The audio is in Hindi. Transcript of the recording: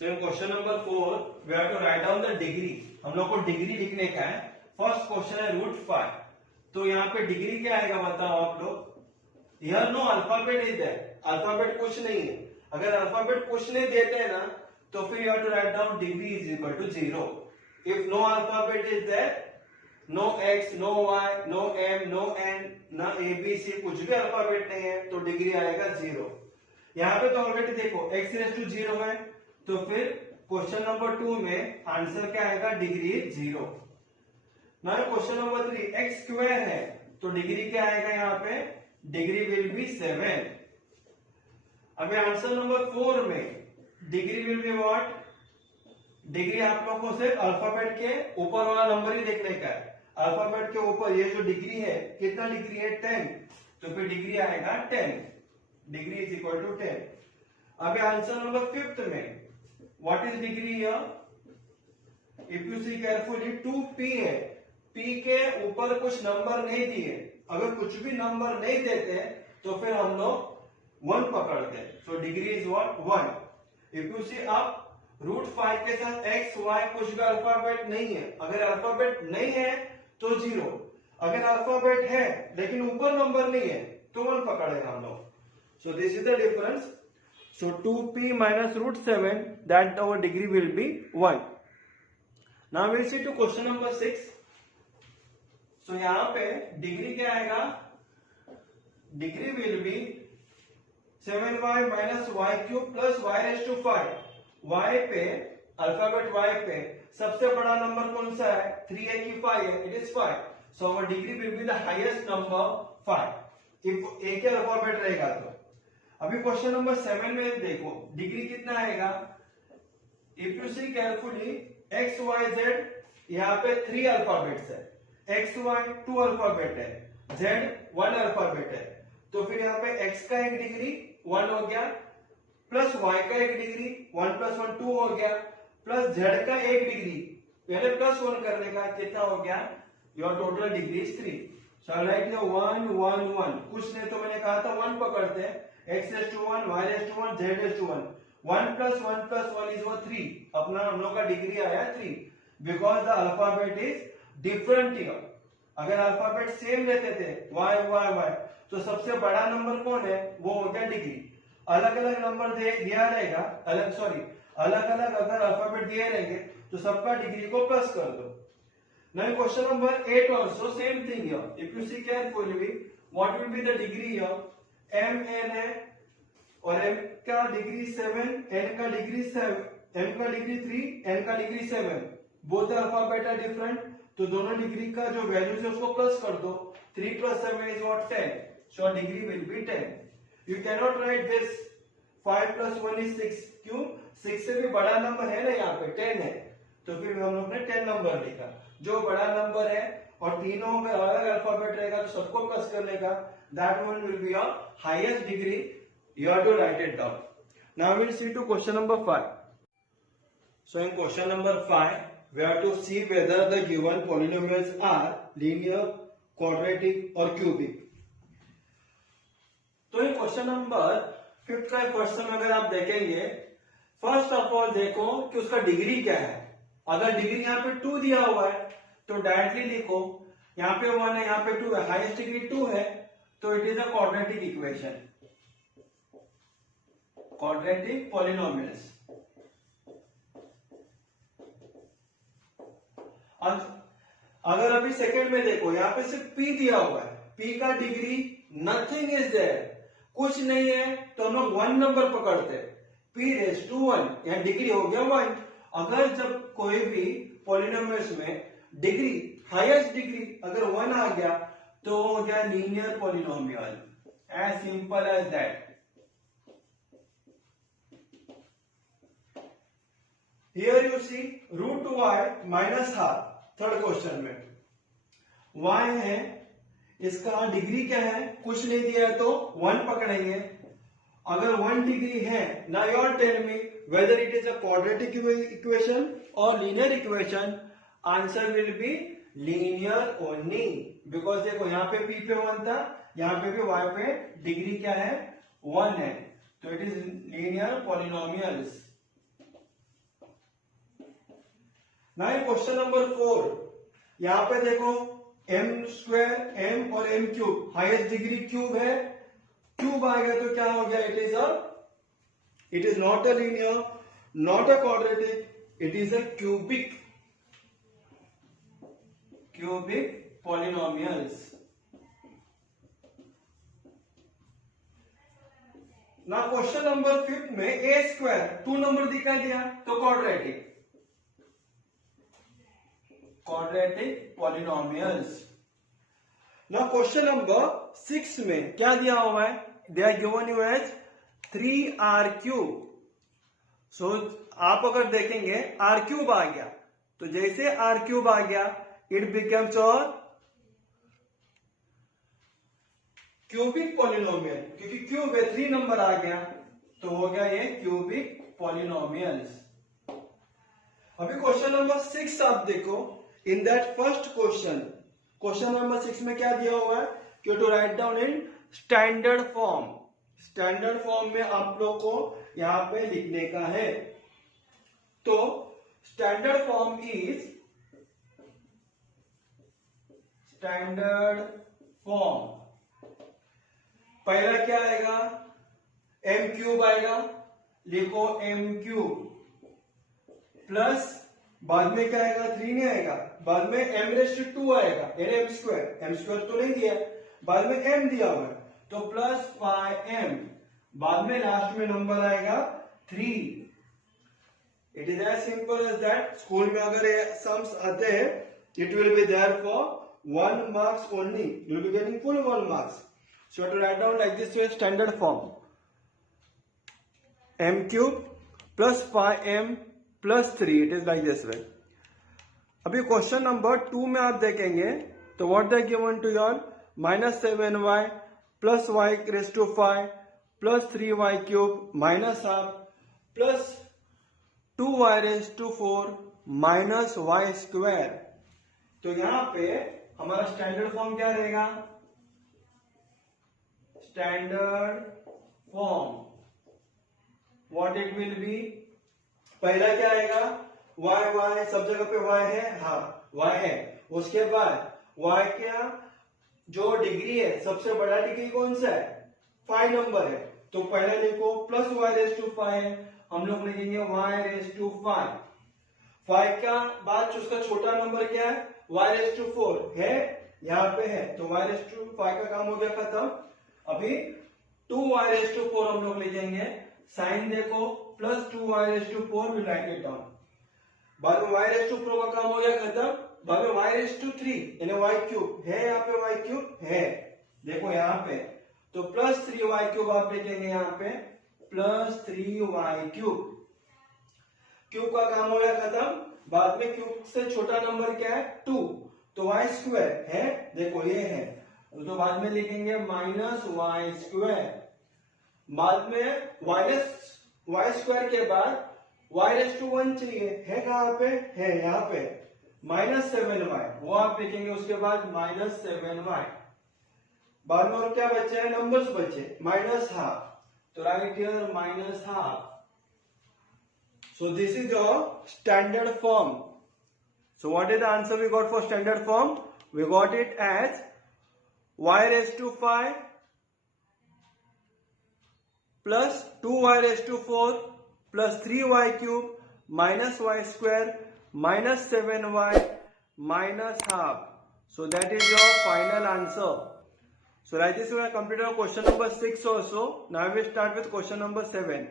So in question number 4 we have to write down the degree. हम लोग को डिग्री लिखने का है. फर्स्ट क्वेश्चन है √5. तो यहाँ पे डिग्री क्या आएगा बताओ आप लोग. Here no alphabet is there. Alphabet कुछ नहीं है. अगर अल्फाबेट कुछ नहीं देते हैं ना तो फिर you have to write down degree is equal to 0. If no alphabet is there, no x, no y, no m, no n, ना a b c कुछ भी अल्फाबेट नहीं है तो डिग्री आएगा 0. यहाँ पे तो ऑलरेडी देखो x रेज टू 0 है तो फिर क्वेश्चन नंबर 2 में आंसर क्या आएगा डिग्री 0. ना क्वेश्चन नंबर 3 x स्क्वायर है तो डिग्री क्या आएगा यहाँ पे डिग्री विल बी 7. अभी आंसर नंबर 4 में degree will be what. Degree आप लोगों को सिर्फ अल्फाबेट के ऊपर वाला नंबर ही देखने का है. अल्फाबेट के ऊपर ये जो डिग्री है कितना डिग्री है 10 तो फिर डिग्री आएगा 10. Degree is equal to 10. अभी आंसर नंबर 5 में what is degree here. If you see carefully 2p है. p के ऊपर कुछ नंबर नहीं दिए. अगर कुछ भी नंबर नहीं देते तो फिर हम लोग 1 पकड़ते हैं. So degree is what 1. If you see आप √5 के साथ x y कुछ भी अल्फाबेट नहीं है. अगर अल्फाबेट नहीं है तो 0. अगर अल्फाबेट है लेकिन ऊपर नंबर नहीं है तो 1 पकड़ेगा हम लोग. So this is the difference. So 2p minus √7 that our degree will be 1. Now we'll see to question number 6. So यहाँ पे डिग्री क्या आएगा. Degree will be 7y minus y cube plus y raised to 5. y पे अल्फाबेट y पे सबसे बड़ा नंबर कौन सा है 3 है कि 5 है. It is 5. So our degree will be the highest number 5. if एक ही अल्फाबेट रहेगा तो. अभी क्वेश्चन नंबर 7 में देखो डिग्री कितना आएगा. If you see carefully x y z यहाँ पे 3 अल्फाबेट्स है. एक्स वाई 2 अल्फाबेट है. जेड 1 अल्फाबेट है. तो फिर यहाँ पे एक्स का एक डिग्री 1 हो गया प्लस वाई का एक डिग्री 1 + 1 2 हो गया प्लस जेड का एक डिग्री पहले +1 करने का कितना हो गया. Your total degree is 3. So right no 1 1 1. कुछ नहीं तो मैंने कहा था 1 पकड़ते हैं. x raised to 1, y raised to 1, z raised to 1. 1 + 1 + 1 is 3. अपना हम लोग का डिग्री आया 3 because the alphabet is different here. अगर अल्फाबेट सेम रहते थे y y y तो सबसे बड़ा नंबर कौन है वो हो गया डिग्री. अलग अलग नंबर दिया रहेगा अलग अलग अगर अल्फाबेट दिए रहेंगे तो सबका डिग्री को प्लस कर दो. Now question number 8 also same thing here. If you see carefully what will be the degree here. m n है और m का डिग्री 7 n का डिग्री 7 m का डिग्री 3 n का degree 7. Both alphabet are different तो दोनों डिग्री का जो वैल्यूज है उसको प्लस कर दो. 3 + 7 is what 10. So degree will be 10. You cannot write this 5 + 1 is 6. क्यों 6 से भी बड़ा नंबर है ना यहाँ पे 10 है तो फिर हम लोग ने 10 नंबर लिखा. जो बड़ा नंबर है और तीनों में अलग अल्फाबेट रहेगा तो सबको प्लस करने का. That one will be your highest degree. You have to write it down. Now we'll see to question number 5. So in question number 5, we have to see whether the given polynomials are linear, quadratic or cubic. तो in question number 5 का क्वेश्चन अगर आप देखेंगे फर्स्ट ऑफ ऑल देखो कि उसका डिग्री क्या है. अगर डिग्री यहाँ पे 2 दिया हुआ है तो डायरेक्टली लिखो. यहाँ पे 1 है यहाँ पे 2 है. हाईएस्ट डिग्री 2 है तो it is a quadratic equation. Quadratic polynomials. अगर अभी सेकंड में देखो यहाँ पे सिर्फ p दिया हुआ है. p का डिग्री नथिंग इज देयर. कुछ नहीं है तो हम लोग 1 नंबर पकड़ते हैं. p रेज टू 1 यहाँ डिग्री हो गया 1. अगर जब कोई भी पॉलिनोमियल्स में डिग्री हाईएस्ट डिग्री अगर 1 आ गया तो हो गया linear polynomial. As simple as that. Here you see √y - ½ third question में y है. इसका डिग्री क्या है कुछ नहीं दिया है तो 1 पकड़ेंगे. अगर 1 डिग्री है now you are tell me whether it is a quadratic equation or linear equation. Answer will be linear only because देखो यहाँ पे p पे 1 था यहाँ पे भी y पे डिग्री क्या है 1 है तो इट इज लीनियर पॉलिनोमियल्स. ना क्वेश्चन नंबर 4, यहाँ पे देखो m स्क्वायर m और m cube, highest degree cube है, क्यूब आएगा तो क्या हो गया, it is not a linear, not a quadratic, it is a cubic polynomials. ना क्वेश्चन नंबर 5 में ए स्क्वायर 2 नंबर दिखा दिया तो क्वाड्रेटिक पॉलिनोमियल्स। ना क्वेश्चन नंबर 6 में क्या दिया हुआ है, they are given you as 3r cube. So आप अगर देखेंगे r क्यूब आ गया, तो जैसे r क्यूब आ गया इट बिकम्स और क्यूबिक पॉलिनोमियल, क्योंकि क्यूब है 3 नंबर आ गया तो हो गया ये क्यूबिक पॉलिनोमियल्स। अभी क्वेश्चन नंबर 6 आप देखो, in that first question number 6 में क्या दिया हुआ है कि to write down in standard form. Standard form में आप लोग को यहां पे लिखने का है। तो standard form is, standard form पहला क्या आएगा, m क्यूब आएगा, लिखो m क्यूब प्लस बाद में क्या आएगा, 3 नहीं आएगा, बाद में m⁻² आएगा, m स्क्वायर तो नहीं दिया, बाद में m दिया हुआ है तो प्लस 5m, बाद में लास्ट में नंबर आएगा 3। It is as simple as that. School में अगर ये सम्स आते हैं it will be there for 1 marks only, you will be getting full 1 marks. So to write down like this way, standard form, m cube plus 5m plus 3, it is like this way. अभी क्वेश्चन नंबर 2 में आप देखेंगे तो what they given to your -7y plus y raised to 5 plus 3y cube minus half plus 2y raised to 4 minus y square। तो यहां पे हमारा स्टैंडर्ड फॉर्म क्या रहेगा, standard form what it will B, पहला क्या आएगा, y सब जगह पे y है, हाँ y है, उसके बाद y क्या जो डिग्री है सबसे बड़ा डिग्री कौन सा है, 5 नंबर है, तो पहला लिखो प्लस y रेज टू 5 है, हम लोग लिखेंगे y रेज टू 5। 5 का बाद उसका छोटा नंबर क्या है, y रेज टू 4 है, यहाँ पे है, तो y रेज टू 5 का काम हो गया खत्म। अभी 2y रेज टू 4 हम लोग लिखेंगे, साइन देखो plus 2y raise to 4 will write it down, बाद में y रेज टू 4 का काम हो गया खत्म, बाद में y रेज टू 3 यानी y क्यूब है, यहाँ पे y क्यूब है, देखो यहाँ पे, तो प्लस 3y क्यूब आप लिखेंगे यहाँ पे, प्लस 3y क्यूब, क्यूब का काम हो गया खत्म, बाद में क्यूब से छोटा नंबर क्या है 2, तो y स्क्वायर है, देखो ये है, तो बाद में लिखेंगे माइनस वाई स्क्वायर, बाद में माइनस वाई स्क्वायर के बाद y रेज टू 1 चाहिए, है कहां पे, है यहाँ पे, -7y वो आप लिखेंगे, उसके बाद -7y, बाद में और क्या बचे हैं, नंबर्स बचे, -½ तो right here -½ So this is your standard form. So what is the answer we got for standard form? We got it as y raised to 5 plus 2y raised to 4 plus 3y cube minus y square minus 7y minus ½ So that is your final answer. So like this we have completed our question number 6 also. Now we start with question number 7.